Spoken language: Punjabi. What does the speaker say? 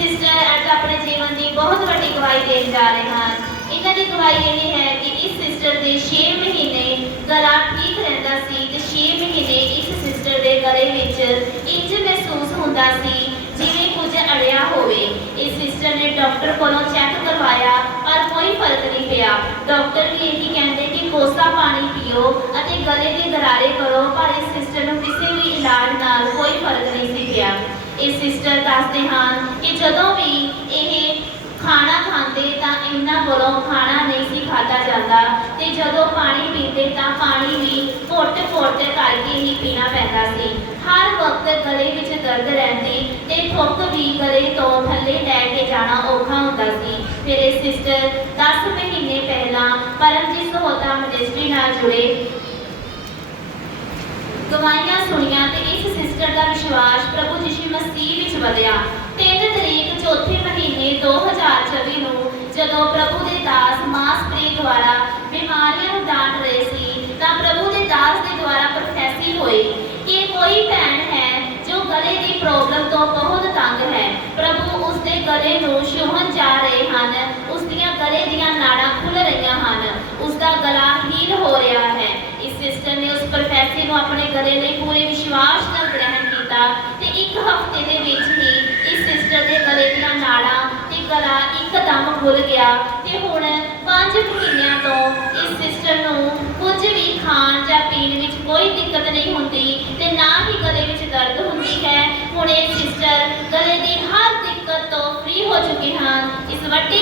ਸਿਸਟਰ ਅੱਜ ਆਪਣੇ ਜੀਵਨ ਦੀ ਬਹੁਤ ਵੱਡੀ ਗਵਾਹੀ ਦੇਣ ਜਾ ਰਹੇ ਹਨ ਇਹਨਾਂ ਦੀ ਗਵਾਹੀ ਇਹ ਹੈ ਕਿ ਇਸ ਸਿਸਟਰ ਦੇ 6 ਮਹੀਨੇ ਗਲਾ ਠੀਕ ਰਹਿੰਦਾ ਸੀ ਤੇ 6 ਮਹੀਨੇ ਇਸ ਸਿਸਟਰ ਦੇ ਗਲੇ ਵਿੱਚ ਇੰਜ ਮਹਿਸੂਸ ਹੁੰਦਾ ਸੀ ਜਿਵੇਂ ਕੁਝ ਅੜਿਆ ਹੋਵੇ। ਇਸ ਸਿਸਟਰ ਨੇ ਡਾਕਟਰ ਕੋਲੋਂ ਚੈੱਕ ਕਰਵਾਇਆ ਪਰ ਕੋਈ ਫ਼ਰਕ ਨਹੀਂ ਪਿਆ। ਡਾਕਟਰ ਵੀ ਇਹੀ ਕਹਿੰਦੇ ਕਿ ਕੋਸਾ ਪਾਣੀ ਪੀਓ ਅਤੇ ਗਲੇ ਦੇ ਦਰਾਰੇ ਕਰੋ, ਪਰ ਇਸ ਇਹ ਦੱਸਦੇ ਹਨ ਕਿ ਜਦੋਂ ਵੀ ਇਹ ਖਾਣਾ ਖਾਂਦੇ ਤਾਂ ਇਹਨਾਂ ਕੋਲੋਂ ਖਾਣਾ ਨਹੀਂ ਸੀ ਖਾਧਾ ਜਾਂਦਾ ਤੇ ਜਦੋਂ ਪਾਣੀ ਪੀਂਦੇ ਤਾਂ ਪਾਣੀ ਵੀ ਘੁੱਟ-ਘੁੱਟ ਕਰਕੇ ਹੀ ਪੀਣਾ ਪੈਂਦਾ ਸੀ। ਹਰ ਵਕਤ ਗਲੇ ਵਿੱਚ ਦਰਦ ਰਹਿੰਦੀ ਤੇ ਥੁੱਕ ਵੀ ਗਲੇ ਤੋਂ ਥੱਲੇ ਲੈ ਕੇ ਜਾਣਾ ਔਖਾ ਹੁੰਦਾ ਸੀ। ਫਿਰ ਸਿਸਟਰ 10 ਮਹੀਨੇ ਪਹਿਲਾਂ ਪਰਮਜੀਤ ਸਹੋਤਾ ਮਿਨਿਸਟਰੀ ਨਾਲ ਜੁੜੇ। ਗਵਾਈਆਂ ਸੁਣੀਆਂ ਤੇ ਇਸ ਸਿਸਟਰ ਦਾ ਵਿਸ਼ਵਾਸ ਪ੍ਰਭੂ ਯਿਸੂ ਮਸੀਹ ਵਿੱਚ ਵਧਿਆ। 3 ਤਰੀਕ ਚੌਥੇ ਮਹੀਨੇ 2024 ਨੂੰ ਜਦੋਂ ਪ੍ਰਭੂ ਦੇ ਦਾਸ ਮਾਸਪ੍ਰੀ ਦੁਆਰਾ ਬਿਮਾਰੀਆਂ ਨੂੰ ਡਾਂਟ ਰਹੇ ਸੀ, ਤਾਂ ਪ੍ਰਭੂ ਦੇ ਦਾਸ ਦੇ ਦੁਆਰਾ ਪ੍ਰੋਫੈਸੀ ਹੋਈ ਕਿ ਕੋਈ ਭੈਣ ਹੈ ਜੋ ਗਲੇ ਦੀ ਪ੍ਰੋਬਲਮ ਤੋਂ ਬਹੁਤ ਤੰਗ ਹੈ। ਪ੍ਰਭੂ ਉਸ ਦੇ ਗਲੇ ਨੂੰ ਛੂਹਣ ਜਾ ਰਹੇ ਹਨ। ਉਸ ਦੀਆਂ ਗਲੇ ਦੀਆਂ ਨਾੜਾਂ ਖੁੱਲ ਰਹੀਆਂ ਹਨ। ਉਸ ਦਾ ਗਲਾ ਹੀਲ ਹੋ ਰਿਹਾ ਹੈ। ਇਸ ਸਿਸਟਰ ਨੇ ਉਸ ਪ੍ਰੋਫੈਸੀ ਨੂੰ ਆਪਣੇ ਗਲੇ ਲਈ ਇੱਕ ਵਿੱਚ ਹੀ ਇਸ ਸਿਸਟਰ ਦੇ ਗਲੇ ਦੀਆਂ ਨਾੜਾਂ ਤੇ ਗਲਾ ਇੱਕਦਮ ਖੁੱਲ ਗਿਆ ਤੇ ਹੁਣ 5 ਮਹੀਨਿਆਂ ਤੋਂ ਇਸ ਸਿਸਟਰ ਨੂੰ ਕੁਝ ਵੀ ਖਾਣ ਜਾਂ ਪੀਣ ਵਿੱਚ ਕੋਈ ਦਿੱਕਤ ਨਹੀਂ ਹੁੰਦੀ ਤੇ ਨਾ ਹੀ ਗਲੇ ਵਿੱਚ ਦਰਦ ਹੁੰਦੀ ਹੈ। ਹੁਣ ਇਹ ਸਿਸਟਰ ਗਲੇ ਦੀ ਹਰ ਦਿੱਕਤ ਤੋਂ ਫ੍ਰੀ ਹੋ ਚੁੱਕੇ ਹਨ। ਇਸ ਵੱਡੀ